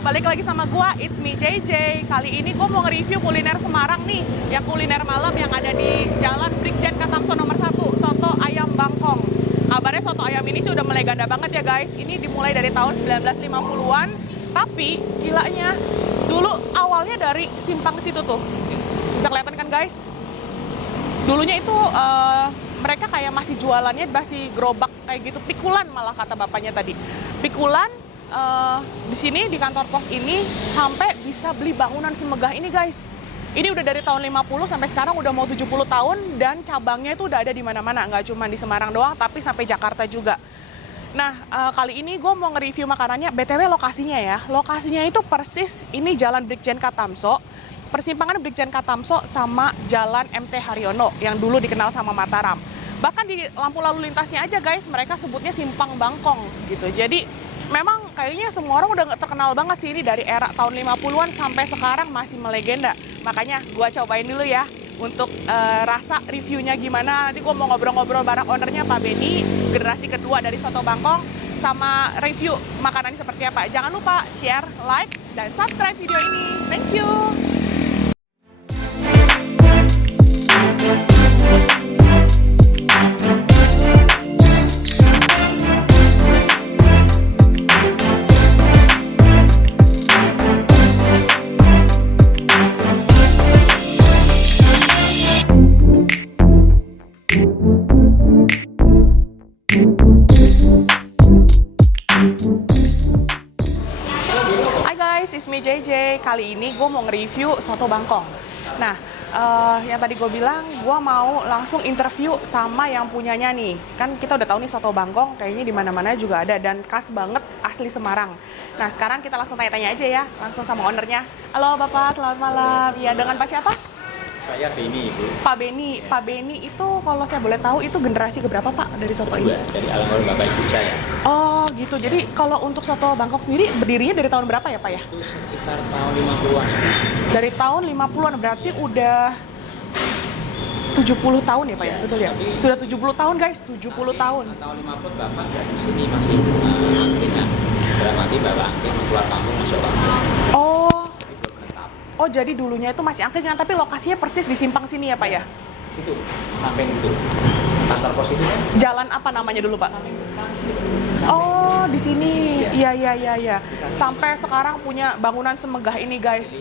balik lagi sama gua, it's me JJ. Kali ini gua mau nge-review kuliner Semarang nih, ya kuliner malam yang ada di Jalan Brigjen Katamso nomor 1, soto ayam Bangkong. Kabarnya soto ayam ini sih udah melegenda banget ya guys. Ini dimulai dari tahun 1950-an, tapi gilanya dulu awalnya dari simpang situ tuh. Bisa kelihatan kan guys? Dulunya itu mereka kayak masih jualannya masih gerobak kayak gitu, pikulan malah kata bapaknya tadi. Pikulan di sini di kantor pos ini sampai bisa beli bangunan semegah ini guys. Ini udah dari tahun 50 sampai sekarang udah mau 70 tahun dan cabangnya itu udah ada di mana-mana, nggak cuma di Semarang doang tapi sampai Jakarta juga. Nah, kali ini gue mau nge-review makanannya. BTW lokasinya ya, lokasinya itu persis ini Jalan Brigjen Katamso, persimpangan Brigjen Katamso sama Jalan MT Haryono yang dulu dikenal sama Mataram. Bahkan di lampu lalu lintasnya aja guys, mereka sebutnya Simpang Bangkong gitu. Jadi memang kayaknya semua orang udah terkenal banget sih ini dari era tahun 50-an sampai sekarang masih melegenda. Makanya gue cobain dulu ya untuk rasa reviewnya gimana. Nanti gue mau ngobrol-ngobrol bareng ownernya Pak Benny, generasi kedua dari Soto Bangkong, sama review makanannya seperti apa. Jangan lupa share, like, dan subscribe video ini. Thank you! It's me JJ. Kali ini gue mau nge-review Soto Bangkong. Nah, yang tadi gue bilang, gue mau langsung interview sama yang punyanya nih. Kan kita udah tahu nih Soto Bangkong kayaknya di mana-mana juga ada dan khas banget asli Semarang. Nah, sekarang kita langsung tanya-tanya aja ya, langsung sama ownernya. Halo Bapak, selamat malam. Ya, dengan Pak siapa? Saya Benny, Ibu. Pak Benny. Pak Benny itu kalau saya boleh tahu itu generasi keberapa Pak dari soto ini? Dari almarhum Bapak Ibu saya. Oh gitu, jadi kalau untuk Soto Bangkok sendiri berdirinya dari tahun berapa ya Pak ya? Itu sekitar tahun 50-an. Dari tahun 50-an, berarti udah 70 tahun ya Pak ya? Betul ya? Sudah 70 tahun guys, 70 tahun. Tahun 50 Bapak dari sini masih angkringan. Dalam arti Bapak angkring keluar kampung masuk kampung. Oh jadi dulunya itu masih angkringan, tapi lokasinya persis di simpang sini ya Pak ya? Itu, samping itu. Kantor pos itu kan? Jalan apa namanya dulu Pak? Oh di sini, iya. Sampai sekarang punya bangunan semegah ini guys.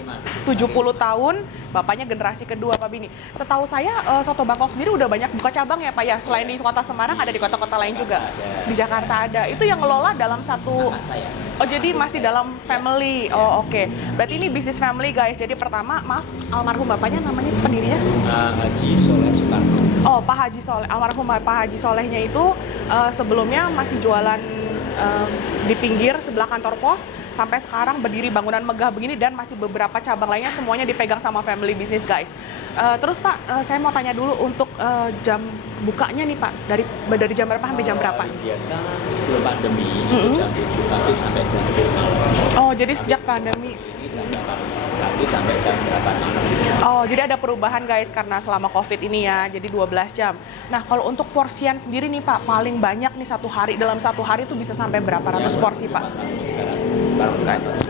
70 tahun, bapaknya generasi kedua Pak Bini. Setahu saya Soto Bangkok sendiri udah banyak buka cabang ya Pak ya? Selain di kota Semarang ada di kota-kota lain juga? Di Jakarta ada. Itu yang ngelola dalam satu... Oh jadi masih dalam family. Oh oke. Berarti ini bisnis family guys. Jadi pertama, maaf, almarhum bapaknya namanya pendirinya? Haji Soleh Soekarno. Oh Pak Haji Soleh. Almarhum Pak Haji Solehnya itu sebelumnya masih jualan di pinggir sebelah kantor pos, sampai sekarang berdiri bangunan megah begini dan masih beberapa cabang lainnya semuanya dipegang sama family business guys. Terus Pak, saya mau tanya dulu untuk jam bukanya nih Pak, dari jam berapa sampai jam berapa? Biasa sebelum pandemi itu jam 7 pagi sampai jam 10 malam. Oh jadi sejak pandemi ini jam 8 pagi sampai jam 8 malam. Oh jadi ada perubahan guys karena selama COVID ini ya, jadi 12 jam. Nah kalau untuk porsian sendiri nih Pak, paling banyak nih satu hari, dalam satu hari itu bisa sampai berapa ratus porsi Pak? Guys,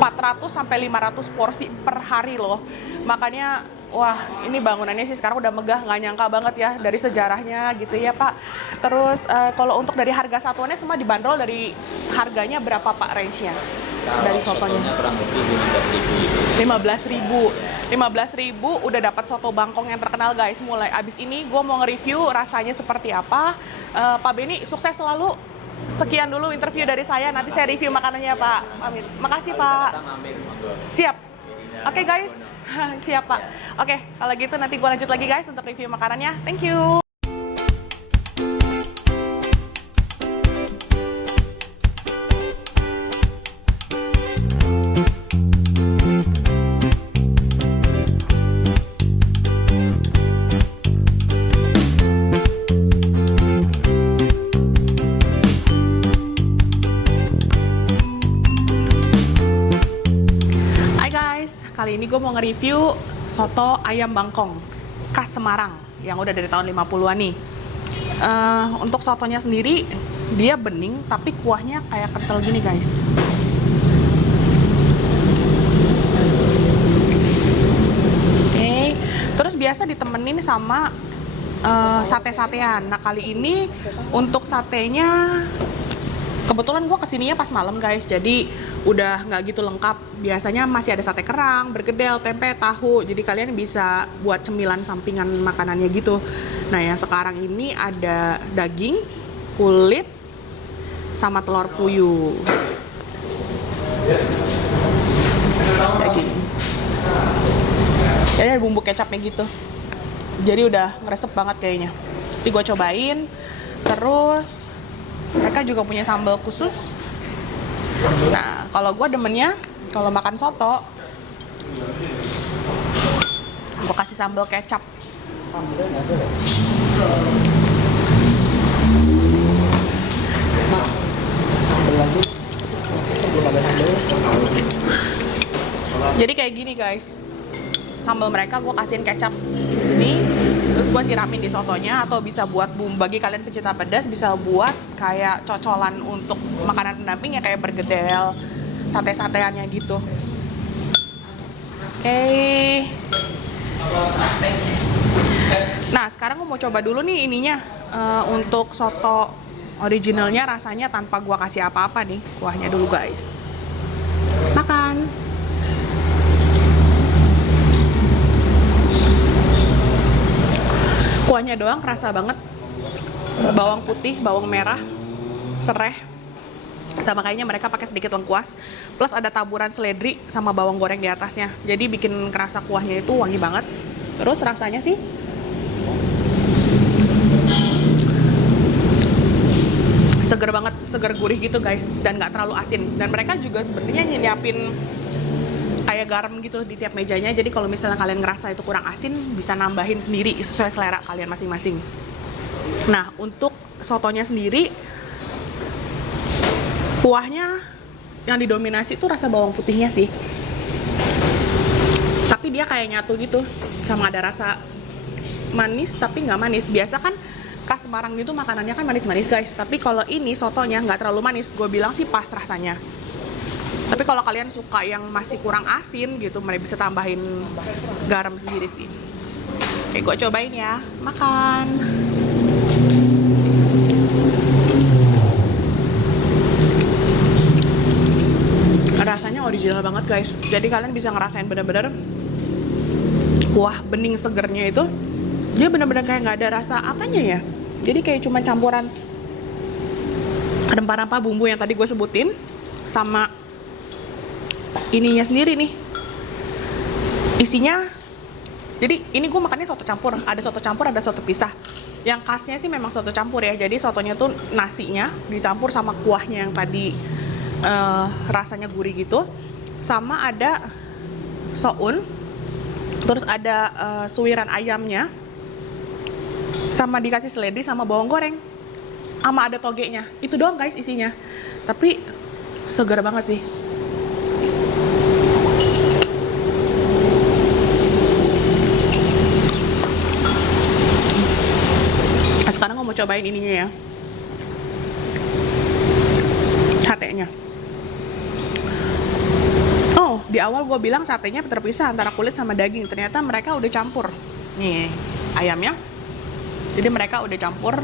400 sampai 500 porsi per hari loh. Makanya wah ini bangunannya sih sekarang udah megah, nggak nyangka banget ya dari sejarahnya gitu ya Pak. Terus kalau untuk dari harga satuannya semua dibanderol dari harganya berapa Pak range-nya? Dari sotonya kurang lebih 15.000 udah dapat Soto Bangkong yang terkenal guys. Mulai abis ini gue mau nge-review rasanya seperti apa. Pak Benny sukses selalu. Sekian dulu interview dari saya, nanti saya review makanannya Pak. Amin. Makasih Pak. Siap. Oke guys. Siap Pak. Oke, kalau gitu nanti gue lanjut lagi guys untuk review makanannya. Thank you. Kali ini gue mau nge-review Soto ayam Bangkong khas Semarang yang udah dari tahun 50-an nih. Untuk sotonya sendiri dia bening tapi kuahnya kayak kental gini guys. biasa ditemenin sama sate-satean. Nah kali ini untuk satenya kebetulan gue kesininya pas malam guys, jadi udah nggak gitu lengkap. Biasanya masih ada sate kerang, bergedel, tempe, tahu. Jadi kalian bisa buat cemilan sampingan makanannya gitu. Nah yang sekarang ini ada daging, kulit, sama telur puyuh. Daging. Jadi ada bumbu kecapnya gitu. Jadi udah ngeresep banget kayaknya. Jadi gue cobain. Terus mereka juga punya sambal khusus. Nah, kalau gue demennya kalau makan soto, gue kasih sambal kecap. Jadi kayak gini guys. Sambal mereka gue kasihin kecap di sini, terus gue siramin di sotonya, atau bisa buat bumbu. Bagi kalian pecinta pedas bisa buat kayak cocolan untuk makanan pendamping ya, kayak bergedel, sate-sateannya gitu. Oke. Nah sekarang gue mau coba dulu nih ininya, untuk soto originalnya rasanya tanpa gue kasih apa-apa nih, kuahnya dulu guys. Makan. Kuahnya doang kerasa banget, bawang putih, bawang merah, serai, sama kayaknya mereka pakai sedikit lengkuas, plus ada taburan seledri sama bawang goreng di atasnya. Jadi bikin kerasa kuahnya itu wangi banget. Terus rasanya sih seger banget, seger gurih gitu guys, dan nggak terlalu asin. Dan mereka juga sebenarnya nyiapin kayak garam gitu di tiap mejanya. Jadi kalau misalnya kalian ngerasa itu kurang asin, bisa nambahin sendiri sesuai selera kalian masing-masing. Nah untuk sotonya sendiri, kuahnya yang didominasi tuh rasa bawang putihnya sih, tapi dia kayak nyatu gitu, sama ada rasa manis tapi nggak manis. Biasa kan khas Semarang gitu makanannya kan manis-manis guys, tapi kalau ini sotonya nggak terlalu manis, gue bilang sih pas rasanya. Tapi kalau kalian suka yang masih kurang asin gitu, mereka bisa tambahin garam sendiri sih. Oke, gue cobain ya. Makan. Rasanya original banget guys. Jadi kalian bisa ngerasain bener-bener kuah bening segernya itu. Dia bener-bener kayak nggak ada rasa apanya ya. Jadi kayak cuma campuran rempah-rempah bumbu yang tadi gue sebutin sama ininya sendiri nih, isinya. Jadi ini gue makannya soto campur, ada soto campur, ada soto pisah. Yang khasnya sih memang soto campur ya. Jadi sotonya tuh nasinya dicampur sama kuahnya yang tadi rasanya gurih gitu, sama ada soun, terus ada suwiran ayamnya, sama dikasih seledri sama bawang goreng, sama ada togenya. Itu doang guys isinya, tapi segar banget sih. Sekarang gue mau cobain ininya ya, satenya. Oh, di awal gue bilang satenya terpisah antara kulit sama daging. Ternyata mereka udah campur. Nih, ayamnya. Jadi mereka udah campur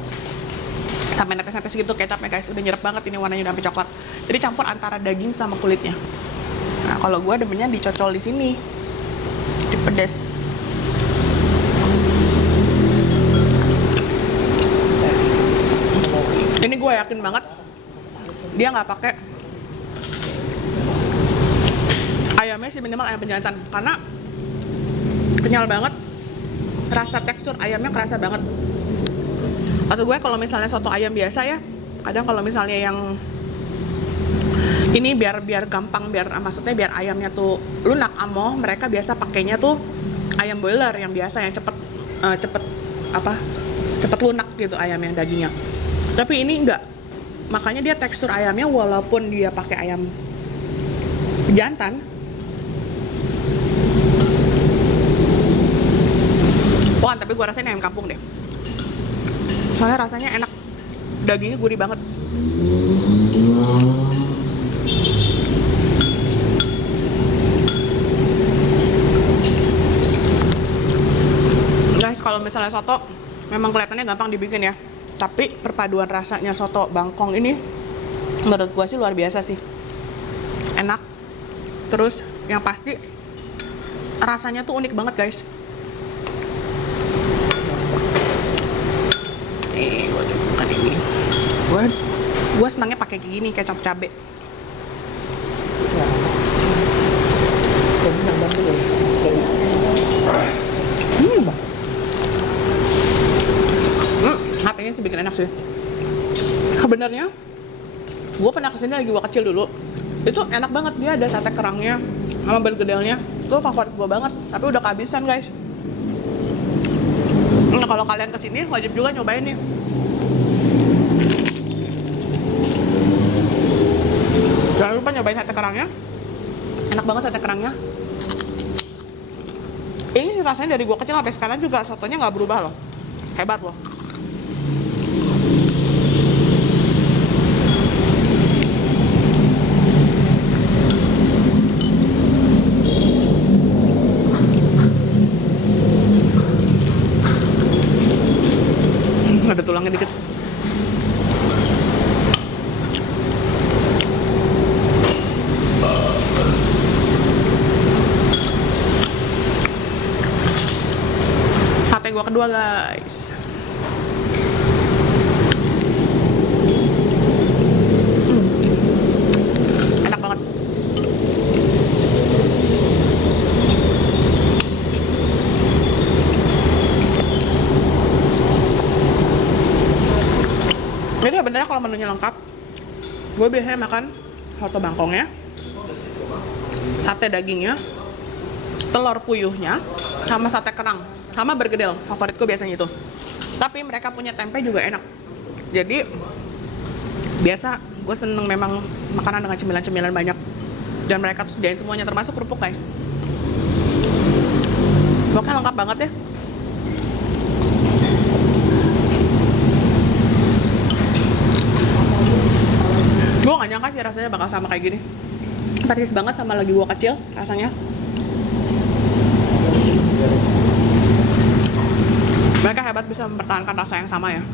sampai netes-netes gitu kecapnya guys. Udah nyerap banget ini, warnanya udah sampai coklat. Jadi campur antara daging sama kulitnya. Nah, kalau gue demennya dicocol di sini. Dipedes. Ini gue yakin banget dia nggak pakai ayamnya sih, minimal ayam penjantan, karena kenyal banget. Rasa tekstur ayamnya kerasa banget. Maksud gue kalau misalnya soto ayam biasa ya, kadang kalau misalnya yang ini biar gampang, maksudnya biar ayamnya tuh lunak amoh, mereka biasa pakainya tuh ayam boiler yang biasa, yang cepet lunak gitu ayamnya, dagingnya. Tapi ini enggak, makanya dia tekstur ayamnya walaupun dia pakai ayam jantan, wah tapi gue rasain ayam kampung deh. Soalnya rasanya enak, dagingnya gurih banget. misalnya soto memang kelihatannya gampang dibikin ya, tapi perpaduan rasanya soto Bangkong ini menurut gua sih luar biasa sih. Enak. Terus yang pasti rasanya tuh unik banget guys. Nih, gua coba makan ini. Gua senangnya pakai kayak gini, kecap cabe. Hatinya sih bikin enak sih. Sebenarnya gue pernah kesini lagi gue kecil dulu. Itu enak banget, dia ada sate kerangnya sama bergedelnya. Itu favorit gue banget, tapi udah kehabisan guys. Nah, kalau kalian kesini wajib juga nyobain nih. Jangan lupa nyobain sate kerangnya. Enak banget sate kerangnya. Ini sih rasanya dari gue kecil sampai sekarang juga sotonya nggak berubah loh. Hebat loh. Ada tulangnya dikit. Sate gua kedua guys. Enak banget. Jadi sebenarnya kalau menunya lengkap, gue biasanya makan soto Bangkongnya, sate dagingnya, telur puyuhnya, sama sate kerang, sama bergedel. Favoritku biasanya itu. Tapi mereka punya tempe juga enak. Jadi biasa gue seneng memang makanan dengan cemilan-cemilan banyak. Dan mereka tuh sediain semuanya, termasuk kerupuk guys. Pokoknya lengkap banget ya. Gue gak nyangka sih rasanya bakal sama kayak gini. Persis banget sama lagi gue kecil rasanya. Mereka hebat bisa mempertahankan rasa yang sama ya.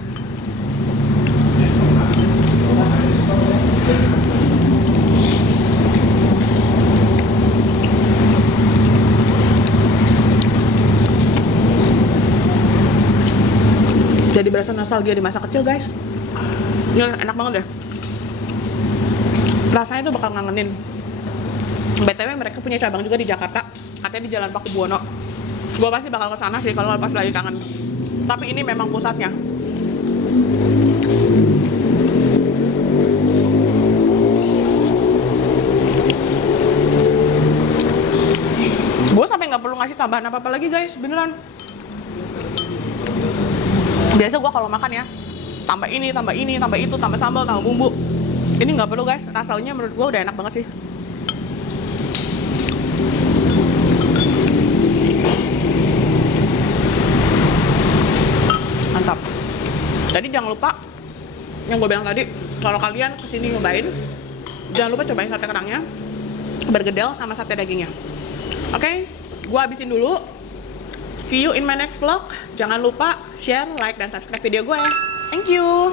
Jadi berasa nostalgia di masa kecil guys. Ini enak banget deh. Rasanya tuh bakal ngangenin. BTW mereka punya cabang juga di Jakarta, katanya di Jalan Pakubuwono. Gue pasti bakal ke sana sih kalau pas lagi kangen. Tapi ini memang pusatnya. Gue sampai nggak perlu ngasih tambahan apa-apa lagi guys, beneran. Biasa gue kalau makan ya, tambah ini, tambah itu, tambah sambal, tambah bumbu. Ini nggak perlu guys, rasanya menurut gue udah enak banget sih. Mantap. Jadi jangan lupa yang gue bilang tadi, kalau kalian kesini nyobain, jangan lupa cobain sate kerangnya, bergedel sama sate dagingnya. Oke, gue habisin dulu. See you in my next vlog. Jangan lupa share, like, dan subscribe video gue ya. Thank you.